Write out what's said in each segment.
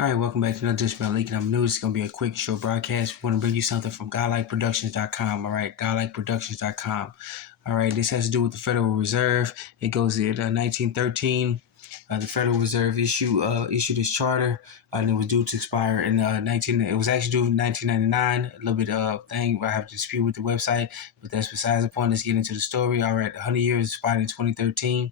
All right, welcome back to another edition of Economic News. It's going to be a quick, short broadcast. We want to bring you something from GodlikeProductions.com. All right, GodlikeProductions.com. All right, this has to do with the Federal Reserve. It goes in 1913. The Federal Reserve issued its charter, and it was due to expire in 19. It was actually due in 1999. A little bit thing where I have to dispute with the website, but that's besides the point. Let's get into the story. All right, 100 years expired in 2013.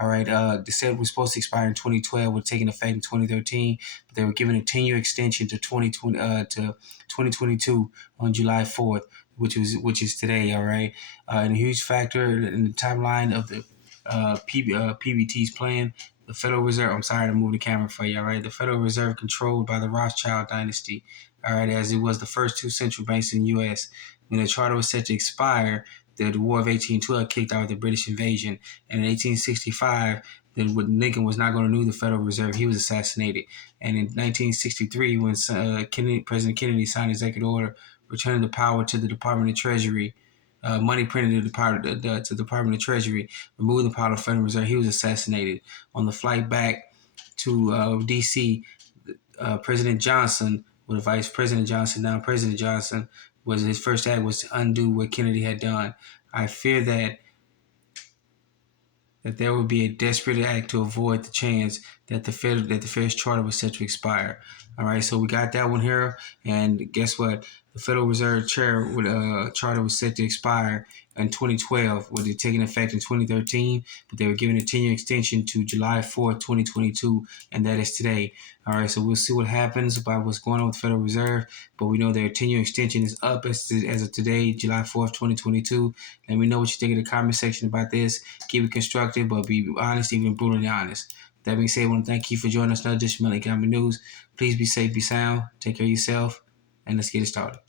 All right, they said it was supposed to expire in 2012, with taking effect in 2013, but they were given a 10-year extension to 2022 on July 4th, which is today. All right, and a huge factor in the timeline of the PBT's plan. The Federal Reserve, I'm sorry to move the camera for you, all right? The Federal Reserve controlled by the Rothschild dynasty, all right, as it was the first two central banks in the U.S. When the charter was set to expire, the War of 1812 kicked out the British invasion. And in 1865, when Lincoln was not going to renew the Federal Reserve, he was assassinated. And in 1963, when President Kennedy signed executive order returning the power to the Department of Treasury, money printed to the Department of Treasury, removing the power of the Federal Reserve, he was assassinated. On the flight back to D.C., President Johnson, with Vice President Johnson, now President Johnson, was his first act was to undo what Kennedy had done. I fear that there would be a desperate act to avoid the chance that the Fed's charter was set to expire. All right, so we got that one here, and guess what? The Federal Reserve charter was set to expire in 2012, with it taking effect in 2013, but they were given a 10-year extension to July 4th, 2022, and that is today. All right, so we'll see what happens about what's going on with the Federal Reserve, but we know their 10-year extension is up as of today, July 4th, 2022. Let me know what you think in the comment section about this. Keep it constructive, but be honest, even brutally honest. That being said, I want to thank you for joining us another edition of Economic News. Please be safe, be sound, take care of yourself, and let's get it started.